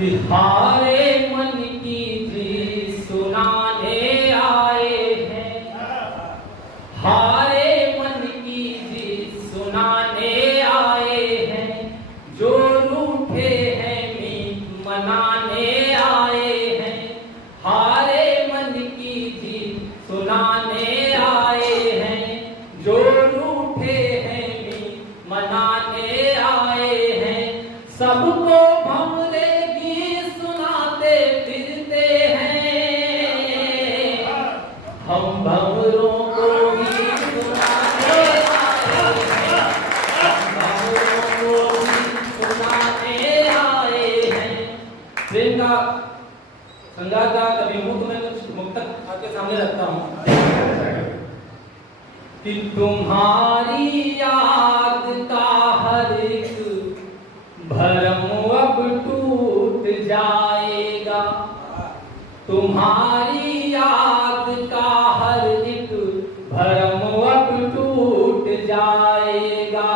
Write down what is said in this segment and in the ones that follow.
हारे मन की जी सुनाने आए हैं, हारे मन की जी सुनाने आए हैं, जो रूठे हैं मीत मनाने आए हैं, हारे मन की जी सुनाने आए हैं, जो रूठे हैं मीत मनाने आए हैं, सबको हम भंवरों को ही सुनाने आए हैं, हम भंवरों को ही सुनाने आए हैं। प्रेम का संगार का कभी मुक्त में कुछ मुक्तक आपके सामने रखता हूँ कि तुम्हारी याद का हर एक भरम अब टूट जाएगा, तुम्हारी याद का हर एक भरम अब टूट जाएगा,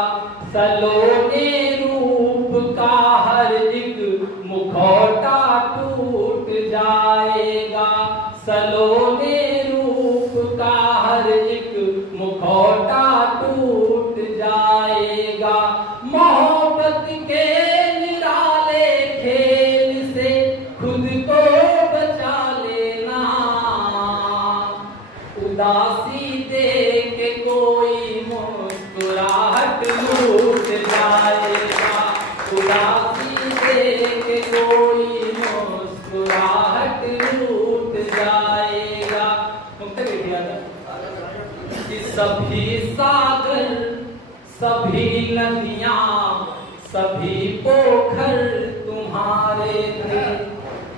सलोने रूप का हर एक मुखौटा टूट जाएगा, सलोने रूप का हर एक मुखौटा टूट जाएगा, मोहब्बत के निराले खेल से खुद को बचा लेना, उदासी देख के कोई मुस्कुराहट लूट जाएगा, उदासी देख के कोई मुस्कुराहट लूट जाएगा। कि सभी सागर सभी नदियाँ सभी पोखर तुम्हारे थे,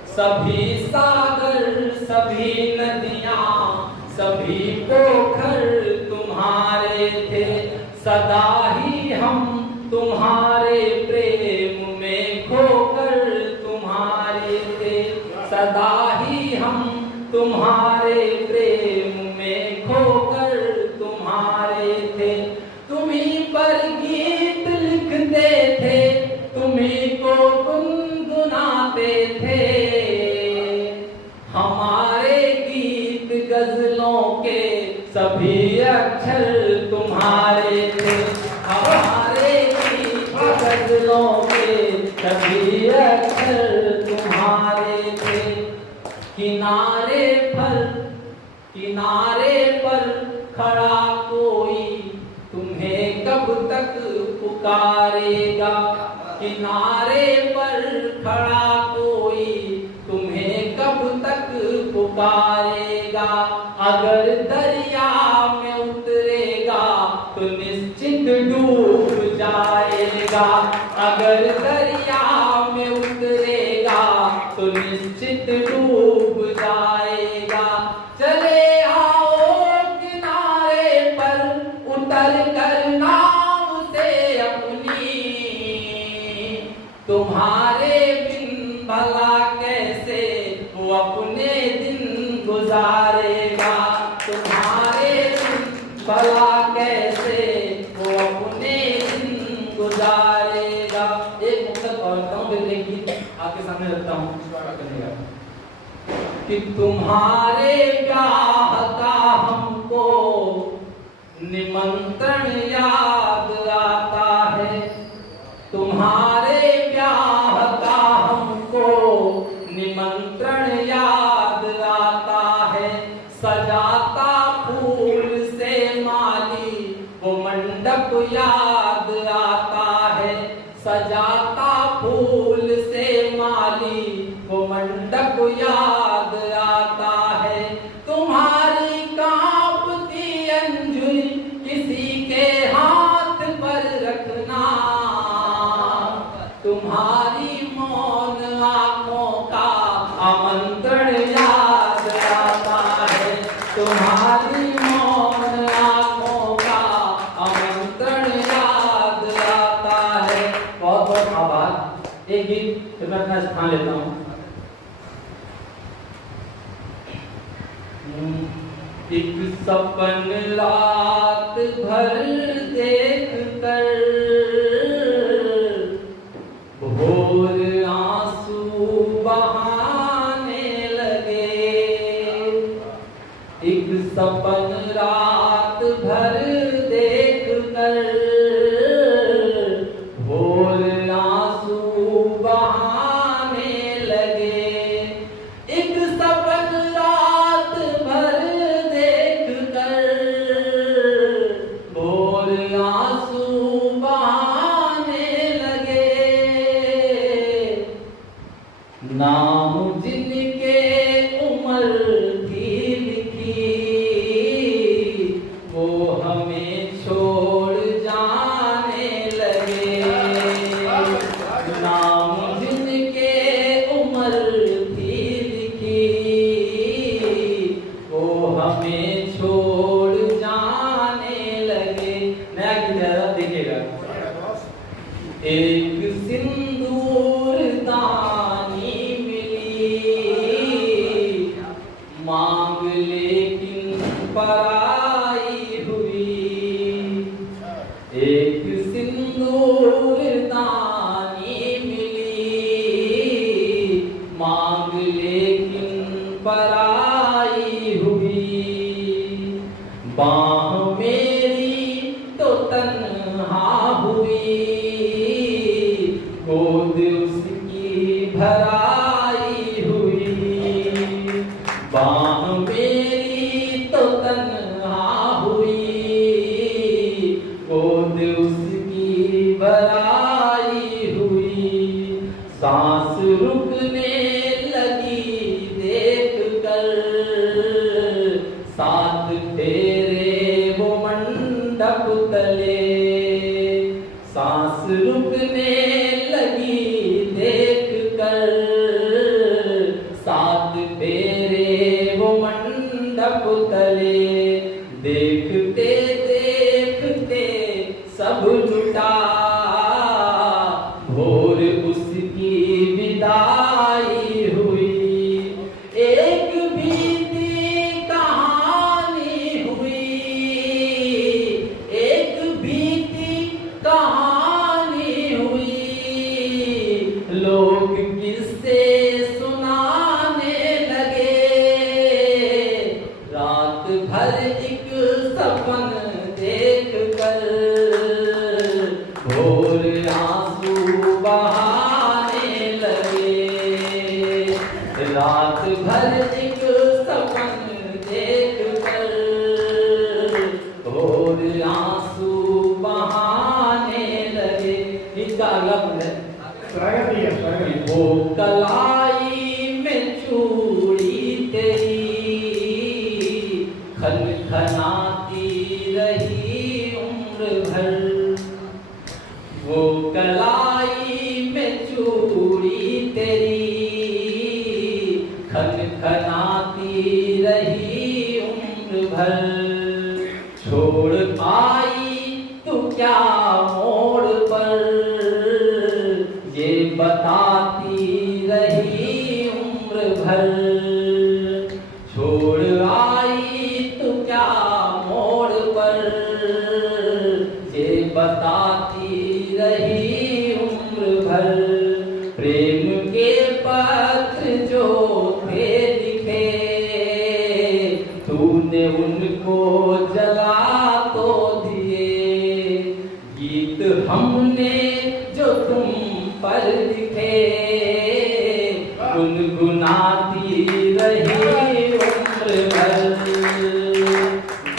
सभी सागर सभी नदियाँ सभी पोखर तुम्हारे थे, सदा ही हम तुम्हारे प्रेम में खोकर तुम्हारे थे, सदा ही हम तुम्हारे प्रेम में खोकर तुम्हारे थे, तुम्हीं पर गीत लिखते थे, तुम्हीं को गुनगुनाते थे, हमारे गीत गजलों के सभी अक्षर तुम्हारे थे, हमारे गीत गजलों के सभी अक्षर तुम्हारे थे, किनारे पर खड़ा कोई तुम्हें कब तक पुकारेगा, किनारे पर खड़ा कोई तुम्हें कब तक पुकारेगा, अगर दरिया में उतरेगा तो निश्चित डूब जाएगा, अगर दरिया में उतरेगा तो निश्चित डूब जाएगा, चले आओ किनारे पर उतर कर नाव से अपनी, तुम्हारे बिन भला कैसे वो अपने दिन गुजारेगा, तुम्हारे बिन भला कैसे वो अपने दिन गुजारेगा। एक मुक्तक और फिर एक गीत आपके सामने रखता हूँ कि तुम्हारे ब्याह का हमको निमंत्रण याद आता है, तुम्हारे ब्याह का हमको निमंत्रण याद आता है, सजाता फूल से माली वो मंडप याद आता है, सजाता फूल से माली वो मंडप याद आता है, तुम्हारी कांपती अंजुरी किसी के हाथ पर रखना, तुम्हारी मौन आंखों का आमंत्रण याद आता है, तुम्हारी मौन आंखों का आमंत्रण याद आता है। बहुत बहुत आभार। एक गीत फिर मैं अपना स्थान लेता हूँ। एक सपन रात भर देख कर भोर आंसू एक सिंदूर दानी मिली, मांग लेकिन पराई हुई। एक सिंदूर दानी मिली, मांग लेकिन पराई हुई। बाह मेरी तो तन्हा हुई, गोद उसकी भराई हुई। बाह मेरी तो तन्हा हुई, गोद उसकी भराई हुई। सांस रुकने लगी देख कर, साथ फेरे वो मंडप तले। सांस रुकने लगी देख कर, साथ फेरे वो मंडप तले। देखते देखते सब लुटा, भोर उसकी विदाई हुई। एक बीती कहानी हुई, एक बीती कहानी हुई। लोग किससे सुनाने लगे, रात भर एक सपन देख कर, भोर आंसू बहाने लगे। रात भर एक सपन देख कर, भोर आंसू बहाने लगे। इसका अगला पद है वो कलाई में चूड़ी तेरी, खन खनाती रही उम्र भर। वो कलाई में चूड़ी तेरी, खन खनाती रही उम्र भर। छोड़ आई तू क्या मोड़ पर, ये बताती रही उम्र भर। छोड़ आई तू क्या मोड़ पर, ये बताती रही उम्र भर। प्रेम के पत्र जो थे लिखे, तूने उनको जला तो दिए। गीत हमने जो तुम पर लिखे, गुनगुनाती रही उम्र भर।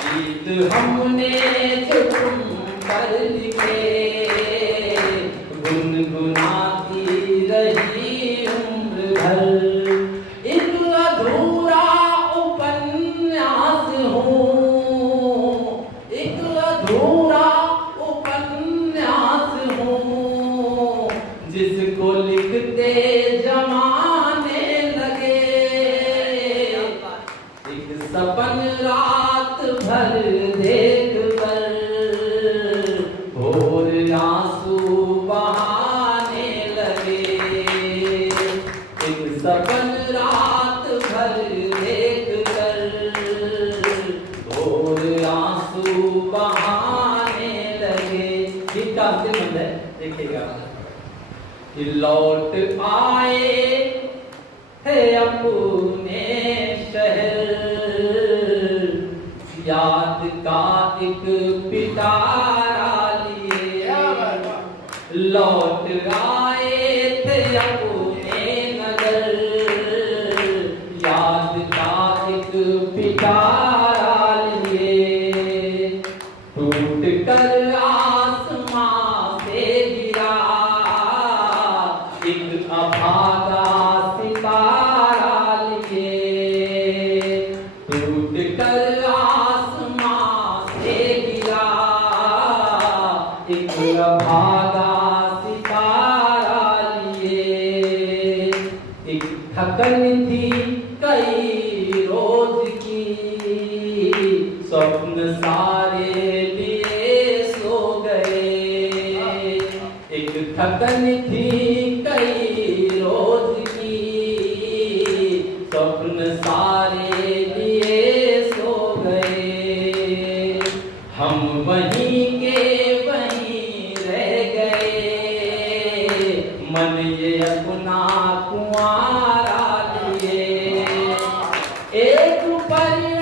गीत हमने जो तुम पर लिखे, गुनगुनाती रही उम्र भर। एक अधूरा उपन्यास हूँ, एक अधूरा उपन्यास हूँ, जिसको लिखते जमाने लगे। एक सपन रात भर देख कर, भोर आंसू बहाने लगे। एक सपन रात भर देख कर, भोर आंसू बहाने लगे। गीत का अंतिम बंद है, देखिएगा। लौट आए है अपने शहर, याद का एक पिटारा लिए। लौट आए थे अपने नगर, याद का एक पिटारा लिए। टूट कर आसमां से गिरा एक अभागा सितारा लिए। टूट कर आसमां से गिरा एक अभागा सितारा लिए। एक थकन थी कई रोज की, स्वप्न सारे लिए सो गए। एक थकन थी कई रोज की, स्वप्न सारे लिए सो गए, हम वहीं के वहीं रह गए, मन ये अपना कुंवारा लिए। एक परिवार